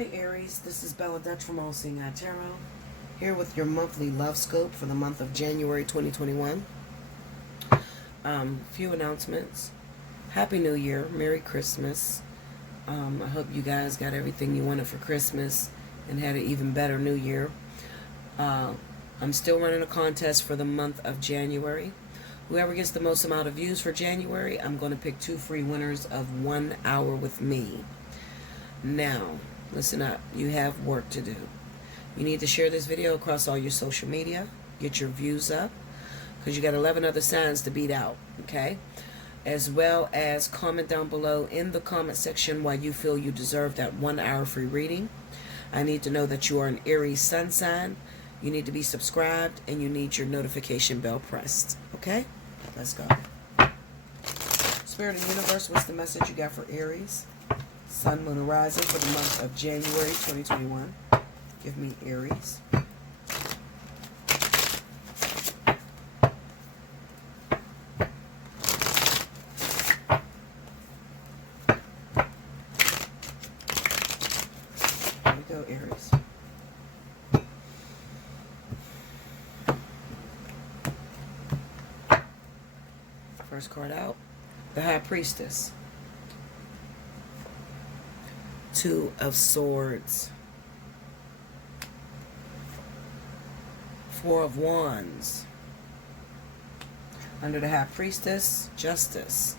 Hey Aries, this is Bella Dutch from Allseeingeyetarot, here with your monthly love scope for the month of January 2021. Few announcements. Happy New Year, Merry Christmas. I hope you guys got everything you wanted for Christmas and had an even better New Year. I'm still running a contest for the month of January. Whoever gets the most amount of views for January, I'm going to pick 2 free winners of 1 hour with me. Now, listen up. You have work to do. You need to share this video across all your social media. Get your views up, because you got 11 other signs to beat out, okay? As well as comment down below in the comment section why you feel you deserve that 1 hour free reading. I need to know that you are an Aries sun sign. You need to be subscribed, and you need your notification bell pressed, okay? Let's go. Spirit of the Universe, what's the message you got for Aries? Sun, Moon, and Rising for the month of January 2021. Give me Aries. Here we go, Aries. First card out, the High Priestess. 2 of Swords. 4 of Wands. Under the High Priestess, Justice.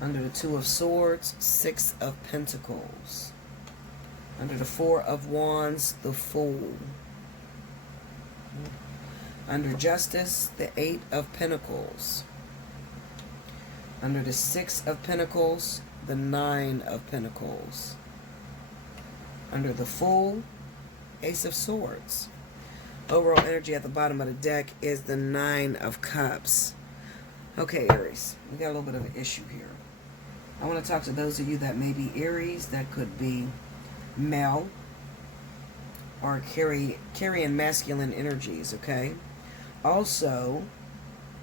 Under the 2 of Swords, 6 of Pentacles. Under the 4 of Wands, the Fool. Under Justice, the 8 of Pentacles. Under the 6 of Pentacles, the 9 of Pentacles. Under the Fool, Ace of Swords. Overall energy at the bottom of the deck is the 9 of Cups. Okay, Aries, we got a little bit of an issue here. I want to talk to those of you that may be Aries, that could be male or carrying masculine energies, okay? Also,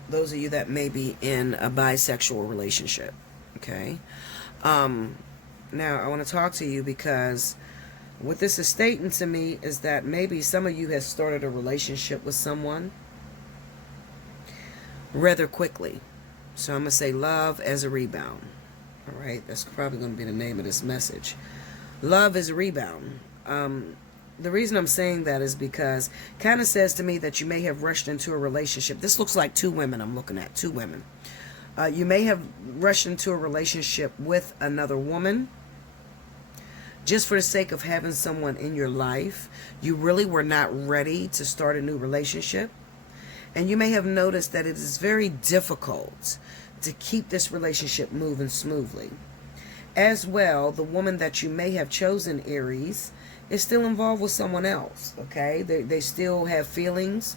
those of you that may be in a bisexual relationship, okay? Now, I want to talk to you because what this is stating to me is that maybe some of you have started a relationship with someone rather quickly. So I'm going to say love as a rebound. All right, that's probably going to be the name of this message. Love is a rebound. The reason I'm saying that is because it kind of says to me that you may have rushed into a relationship. This looks like 2 women I'm looking at, 2 women. You may have rushed into a relationship with another woman just for the sake of having someone in your life. You really were not ready to start a new relationship. And you may have noticed that it is very difficult to keep this relationship moving smoothly. As well, the woman that you may have chosen, Aries, is still involved with someone else, okay? They still have feelings.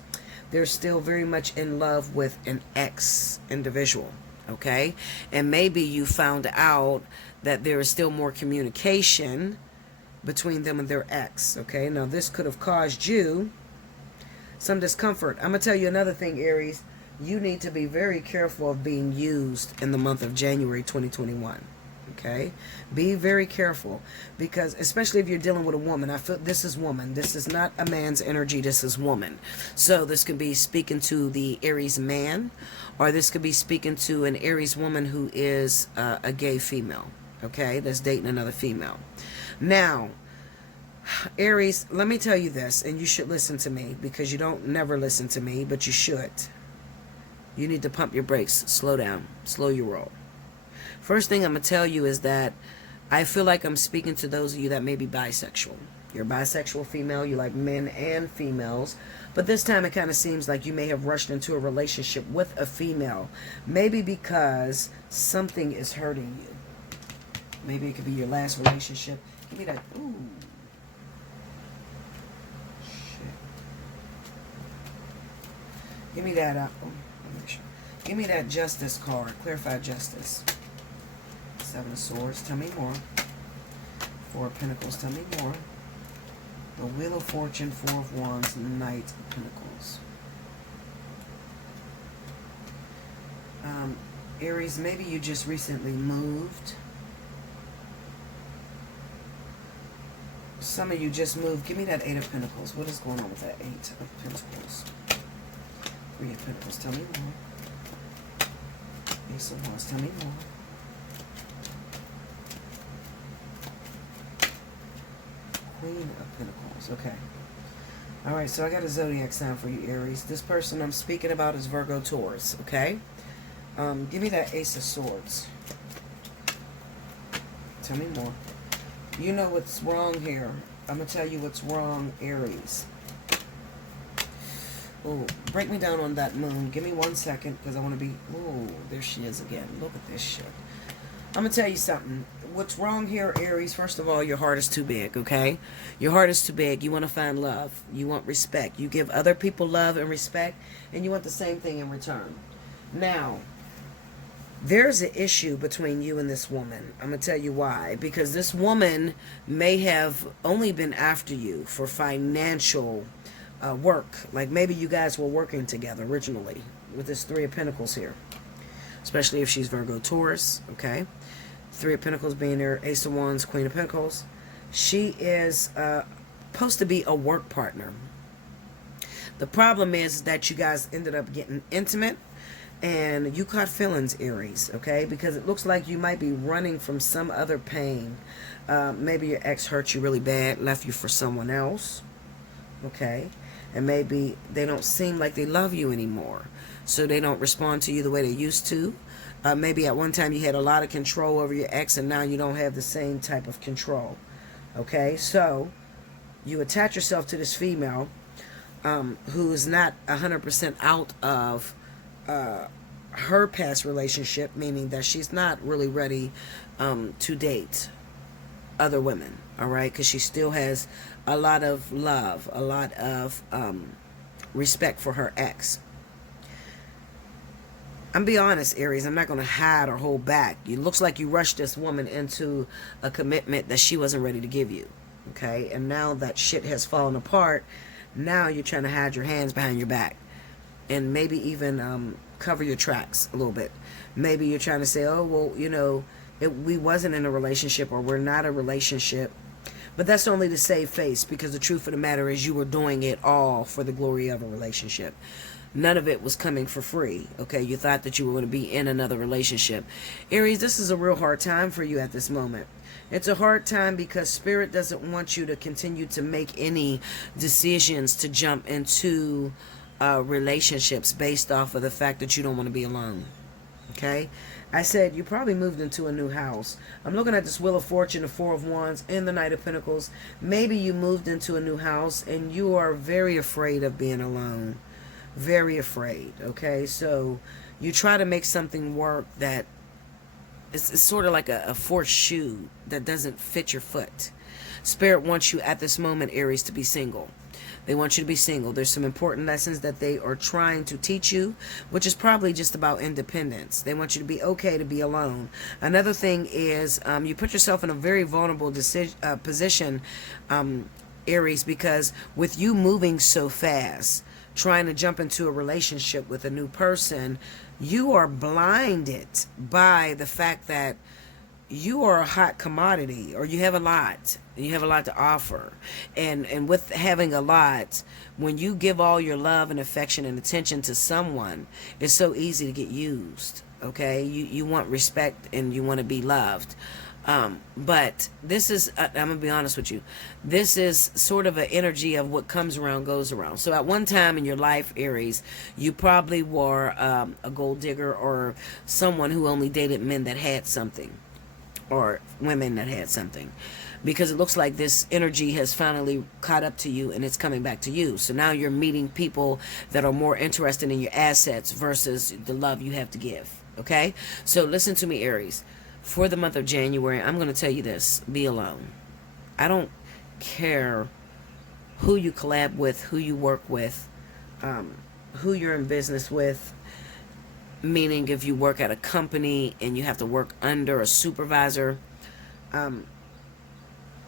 They're still very much in love with an ex individual, okay? And maybe you found out that there is still more communication between them and their ex, okay? Now, this could have caused you some discomfort. I'm going to tell you another thing, Aries. You need to be very careful of being used in the month of January 2021, okay? Be very careful, because especially if you're dealing with a woman. I feel this is woman. This is not a man's energy. This is woman. So this could be speaking to the Aries man, or this could be speaking to an Aries woman who is a gay female, okay, that's dating another female. Now, Aries, let me tell you this, and you should listen to me, because you don't never listen to me, but you should. You need to pump your brakes, slow down, slow your roll. First thing I'm going to tell you is that I feel like I'm speaking to those of you that may be bisexual. You're a bisexual female, you like men and females, but this time it kind of seems like you may have rushed into a relationship with a female, maybe because something is hurting you. Maybe it could be your last relationship. Give me that. Ooh. Shit. Give me that. Give me that Justice card. Clarify Justice. 7 of Swords. Tell me more. 4 of Pentacles. Tell me more. The Wheel of Fortune. 4 of Wands. Knight of Pentacles. Aries, maybe you just recently moved. Some of you just moved. Give me that Eight of Pentacles. What is going on with that Eight of Pentacles? Three of Pentacles. Tell me more. Ace of Wands. Tell me more. Queen of Pentacles. Okay. Alright, so I got a zodiac sign for you, Aries. This person I'm speaking about is Virgo Taurus. Okay? Give me that Ace of Swords. Tell me more. You know what's wrong here. I'm going to tell you what's wrong, Aries. Oh, break me down on that moon. Give me 1 second because I want to be... Oh, there she is again. Look at this shit. I'm going to tell you something. What's wrong here, Aries? First of all, your heart is too big, okay? Your heart is too big. You want to find love. You want respect. You give other people love and respect, and you want the same thing in return. Now, there's an issue between you and this woman. I'm going to tell you why. Because this woman may have only been after you for financial work. Like maybe you guys were working together originally with this Three of Pentacles here. Especially if she's Virgo Taurus, okay? Three of Pentacles being there, Ace of Wands, Queen of Pentacles. She is supposed to be a work partner. The problem is that you guys ended up getting intimate and you caught feelings, Aries, okay? Because it looks like you might be running from some other pain. Maybe your ex hurt you really bad, left you for someone else, okay? And maybe they don't seem like they love you anymore. So they don't respond to you the way they used to. Maybe at one time you had a lot of control over your ex and now you don't have the same type of control. Okay, so you attach yourself to this female who is not 100% out of her past relationship, meaning that she's not really ready to date other women, all right? Because she still has a lot of love, a lot of respect for her ex. I'm be honest, Aries, I'm not going to hide or hold back. It looks like you rushed this woman into a commitment that she wasn't ready to give you, okay? And now that shit has fallen apart, now you're trying to hide your hands behind your back and maybe even cover your tracks a little bit. Maybe you're trying to say, oh, well, you know, we wasn't in a relationship or we're not a relationship. But that's only to save face, because the truth of the matter is you were doing it all for the glory of a relationship. None of it was coming for free, okay? You thought that you were going to be in another relationship. Aries, this is a real hard time for you at this moment. It's a hard time because Spirit doesn't want you to continue to make any decisions to jump into relationships based off of the fact that you don't want to be alone, okay? I said you probably moved into a new house. I'm looking at this Wheel of Fortune, the Four of Wands, and the Knight of Pentacles. Maybe you moved into a new house and you are very afraid of being alone. Very afraid, okay? So you try to make something work that it's sort of like a forced shoe that doesn't fit your foot. Spirit wants you at this moment, Aries, to be single. They want you to be single. There's some important lessons that they are trying to teach you, which is probably just about independence. They want you to be okay to be alone. Another thing is you put yourself in a very vulnerable position, Aries, because with you moving so fast, trying to jump into a relationship with a new person, you are blinded by the fact that you are a hot commodity, or you have a lot. You have a lot to offer. And with having a lot, when you give all your love and affection and attention to someone, it's so easy to get used, okay? You want respect and you want to be loved. But this is, I'm going to be honest with you, this is sort of an energy of what comes around goes around. So at one time in your life, Aries, you probably were a gold digger or someone who only dated men that had something, or women that had something, because it looks like this energy has finally caught up to you and it's coming back to you. So now you're meeting people that are more interested in your assets versus the love you have to give, okay? So listen to me, Aries. For the month of January, I'm going to tell you this: be alone. I don't care who you collab with, who you work with, who you're in business with. Meaning if you work at a company and you have to work under a supervisor,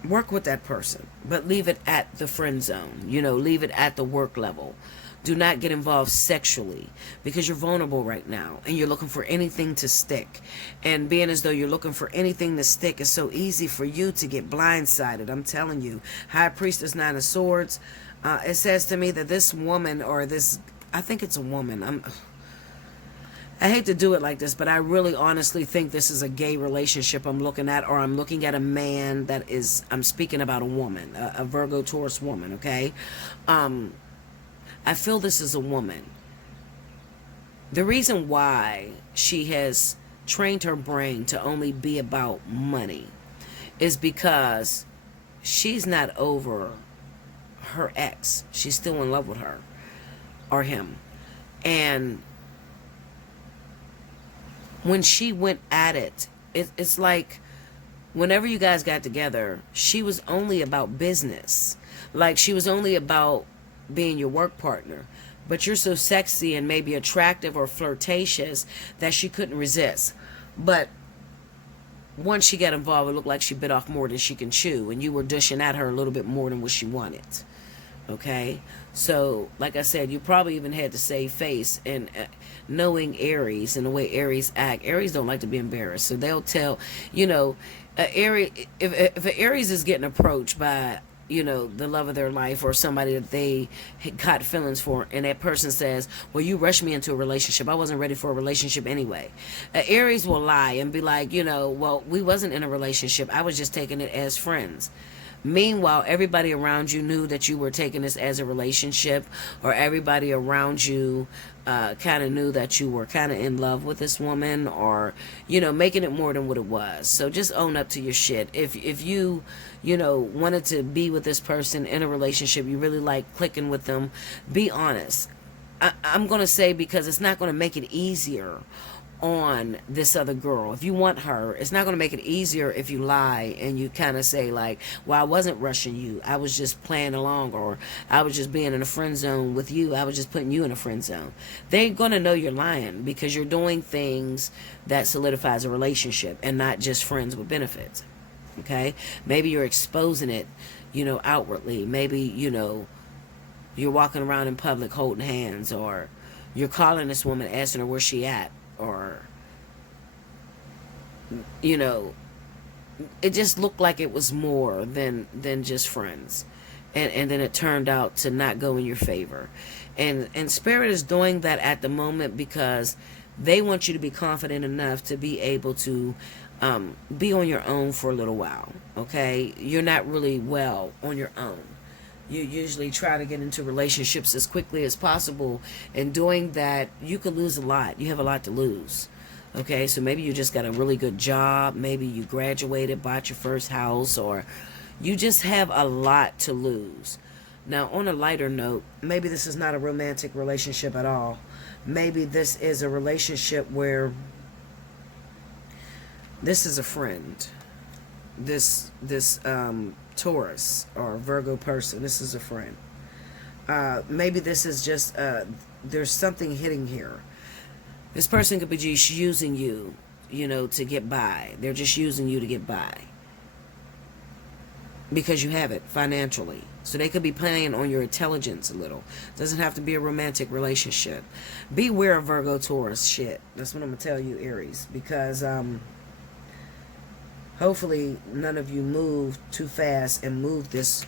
work with that person, but leave it at the friend zone. You know, leave it at the work level. Do not get involved sexually because you're vulnerable right now and you're looking for anything to stick. And being as though you're looking for anything to stick, is so easy for you to get blindsided. I'm telling you. High Priestess, Nine of Swords. It says to me that this woman, or this, I think it's a woman. I hate to do it like this, but I really honestly think this is a gay relationship I'm looking at, or I'm looking at a man that is, I'm speaking about a woman, a Virgo Taurus woman, okay? I feel this is a woman. The reason why she has trained her brain to only be about money is because she's not over her ex. She's still in love with her or him. And when she went at it, it's like whenever you guys got together, she was only about business. Like, she was only about being your work partner. But you're so sexy and maybe attractive or flirtatious that she couldn't resist. But once she got involved, it looked like she bit off more than she can chew, and you were dishing at her a little bit more than what she wanted. Okay? So, like I said, you probably even had to save face. And knowing Aries and the way Aries act, Aries don't like to be embarrassed. So they'll tell, Aries, if an Aries is getting approached by, the love of their life, or somebody that they got feelings for, and that person says, well, you rushed me into a relationship. I wasn't ready for a relationship anyway. Aries will lie and be like, well, we wasn't in a relationship. I was just taking it as friends. Meanwhile, everybody around you knew that you were taking this as a relationship, or everybody around you kind of knew that you were kind of in love with this woman, or, making it more than what it was. So just own up to your shit. If you, wanted to be with this person in a relationship, you really like clicking with them, be honest. I'm going to say, because it's not going to make it easier on this other girl. If you want her, it's not going to make it easier if you lie and you kind of say like, well, I wasn't rushing you, I was just playing along, or I was just being in a friend zone with you, I was just putting you in a friend zone. They're going to know you're lying, because you're doing things that solidifies a relationship and not just friends with benefits. Okay? Maybe you're exposing it, outwardly. Maybe, you're walking around in public holding hands, or you're calling this woman asking her where she at, or it just looked like it was more than just friends, and then it turned out to not go in your favor, and Spirit is doing that at the moment because they want you to be confident enough to be able to be on your own for a little while. Okay, you're not really well on your own. You usually try to get into relationships as quickly as possible. And doing that, you could lose a lot. You have a lot to lose. Okay, so maybe you just got a really good job. Maybe you graduated, bought your first house, or you just have a lot to lose. Now, on a lighter note, maybe this is not a romantic relationship at all. Maybe this is a relationship where this is a friend. This Taurus or Virgo person, this is a friend. Maybe this is just there's something hitting here. This person could be just using you, to get by. They're just using you to get by because you have it financially. So they could be playing on your intelligence a little. Doesn't have to be a romantic relationship. Beware of Virgo Taurus shit. That's what I'm gonna tell you, Aries, because hopefully none of you move too fast and move this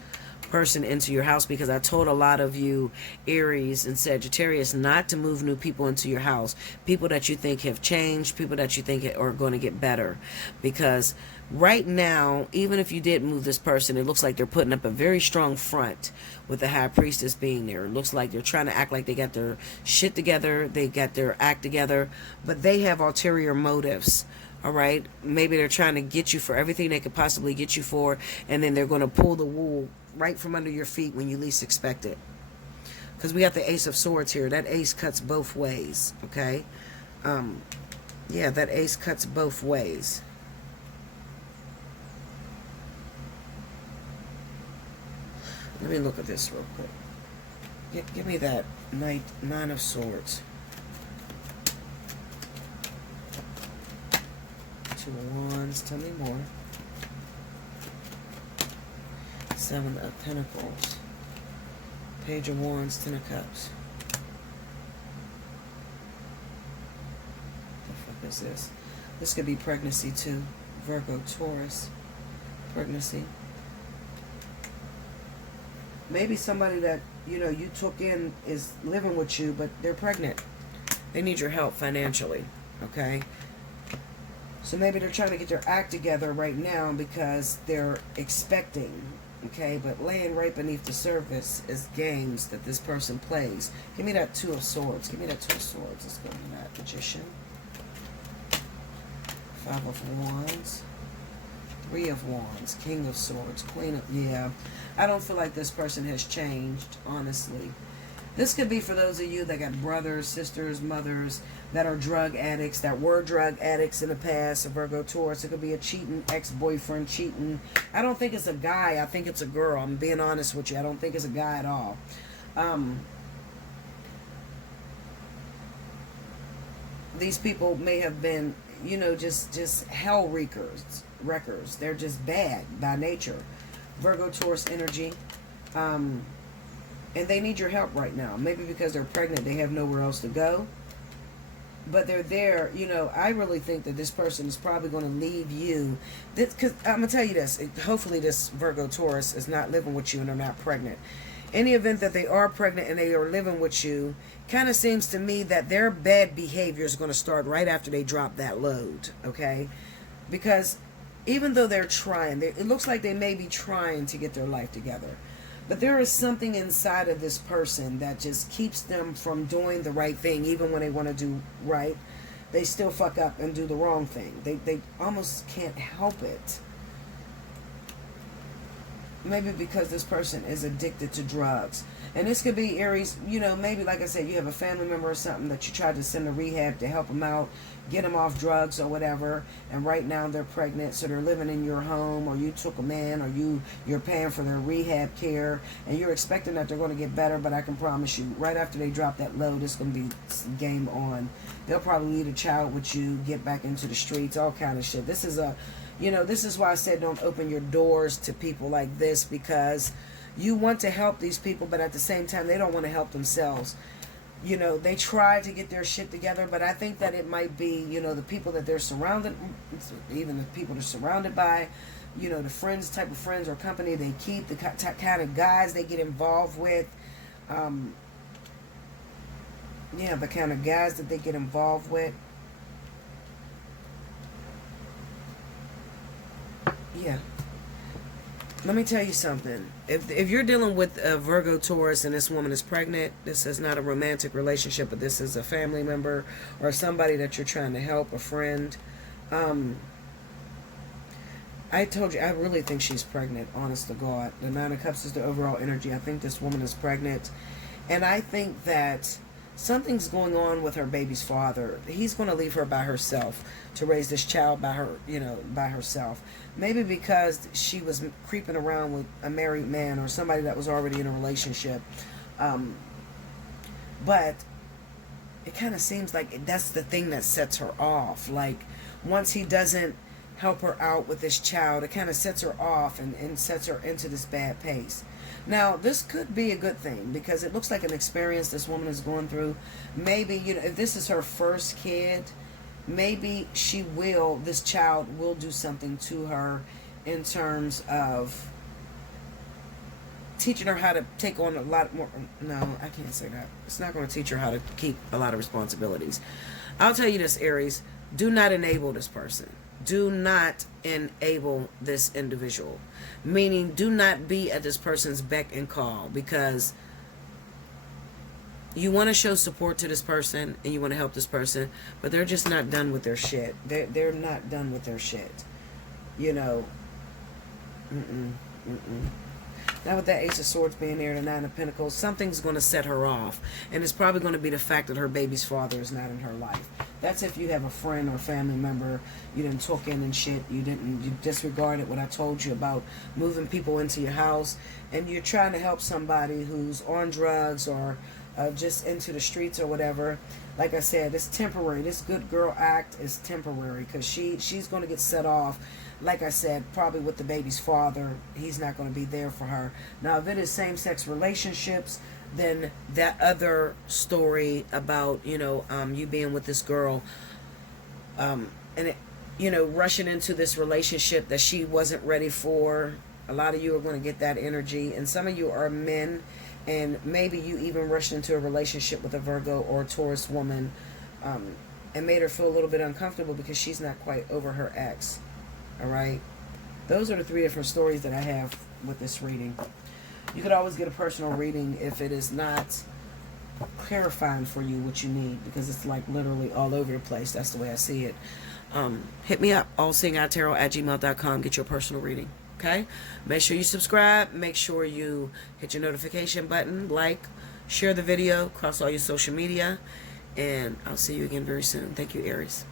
person into your house, because I told a lot of you, Aries and Sagittarius, not to move new people into your house. People that you think have changed, people that you think are going to get better. Because right now, even if you did move this person, it looks like they're putting up a very strong front with the High Priestess being there. It looks like they're trying to act like they got their shit together, they got their act together, but they have ulterior motives. All right, maybe they're trying to get you for everything they could possibly get you for, and then they're going to pull the wool right from under your feet when you least expect it. Because we got the Ace of Swords here. That ace cuts both ways, okay? Yeah, that ace cuts both ways. Let me look at this real quick. Give me that Nine of Swords. Two of Wands, tell me more. Seven of Pentacles. Page of Wands, Ten of Cups. is this? This could be pregnancy too. Virgo, Taurus. Pregnancy. Maybe somebody that, you know, you took in is living with you, but they're pregnant. They need your help financially, okay? So maybe they're trying to get their act together right now because they're expecting, okay? But laying right beneath the surface is games that this person plays. Give me that Two of Swords. Give me that Two of Swords. Let's go to that. Magician. Five of Wands. Three of Wands. King of Swords. Queen of... Yeah. I don't feel like this person has changed, honestly. This could be for those of you that got brothers, sisters, mothers that are drug addicts, that were drug addicts in the past, a Virgo, Taurus. It could be a cheating ex-boyfriend cheating. I don't think it's a guy. I think it's a girl. I'm being honest with you. I don't think it's a guy at all. These people may have been, you know, just hell wreakers. They're just bad by nature. Virgo, Taurus energy. And they need your help right now. Maybe because they're pregnant, they have nowhere else to go. But they're there, you know, I really think that this person is probably going to leave you. Because I'm going to tell you this. Hopefully this Virgo, Taurus is not living with you and they're not pregnant. Any event that they are pregnant and they are living with you, kind of seems to me that their bad behavior is going to start right after they drop that load, okay? Because even though they're trying, it looks like they may be trying to get their life together. But there is something inside of this person that just keeps them from doing the right thing. Even when they want to do right, they still fuck up and do the wrong thing. They almost can't help it. Maybe because this person is addicted to drugs. And this could be Aries, you know, maybe like I said, you have a family member or something that you tried to send to rehab to help them out, get them off drugs or whatever, and right now they're pregnant, so they're living in your home, or you took them in, or you're paying for their rehab care, and you're expecting that they're going to get better, but I can promise you, right after they drop that load, it's going to be game on. They'll probably leave a child with you, get back into the streets, all kind of shit. This is a, you know, this is why I said don't open your doors to people like this, because you want to help these people, but at the same time, they don't want to help themselves. You know, they try to get their shit together, but I think that it might be, you know, the people that they're surrounded, even the people they're surrounded by, you know, the friends, type of friends or company they keep, the kind of guys they get involved with. Yeah, the kind of guys that they get involved with. Yeah. Let me tell you something. If you're dealing with a Virgo, Taurus, and this woman is pregnant, this is not a romantic relationship, but this is a family member or somebody that you're trying to help, a friend. I told you, I really think she's pregnant, honest to God. The Nine of Cups is the overall energy. I think this woman is pregnant. And I think that something's going on with her baby's father. He's going to leave her by herself to raise this child by her, you know, by herself. Maybe because she was creeping around with a married man or somebody that was already in a relationship. But it kind of seems like that's the thing that sets her off. Like, once he doesn't help her out with this child, it kind of sets her off and sets her into this bad pace. Now, this could be a good thing because it looks like an experience this woman is going through. Maybe, you know, if this is her first kid, maybe this child will do something to her in terms of teaching her how to take on a lot more. No, I can't say that. It's not going to teach her how to keep a lot of responsibilities. I'll tell you this, Aries, do not enable this person. Do not enable this individual. Meaning, do not be at this person's beck and call, because you want to show support to this person and you want to help this person, but they're just not done with their shit. They're not done with their shit. You know. Now with that Ace of Swords being there, the Nine of Pentacles, something's going to set her off. And it's probably going to be the fact that her baby's father is not in her life. That's if you have a friend or family member you didn't talk in and shit. You disregarded what I told you about moving people into your house. And you're trying to help somebody who's on drugs or just into the streets or whatever. Like I said, it's temporary. This good girl act is temporary because she's going to get set off. Like I said, probably with the baby's father, he's not going to be there for her. Now, if it is same-sex relationships, then that other story about, you know, you being with this girl, And it, you know, rushing into this relationship that she wasn't ready for. A lot of you are going to get that energy, and some of you are men, and maybe you even rushed into a relationship with a Virgo or a Taurus woman, and made her feel a little bit uncomfortable because she's not quite over her ex. All right, those are the 3 different stories that I have with this reading. You could always get a personal reading if it is not clarifying for you what you need, because it's like literally all over the place. That's the way I see it. Hit me up, allseeingeyetarot@gmail.com. Get your personal reading. Okay, make sure you subscribe, make sure you hit your notification button, like, share the video across all your social media, and I'll see you again very soon. Thank you, Aries.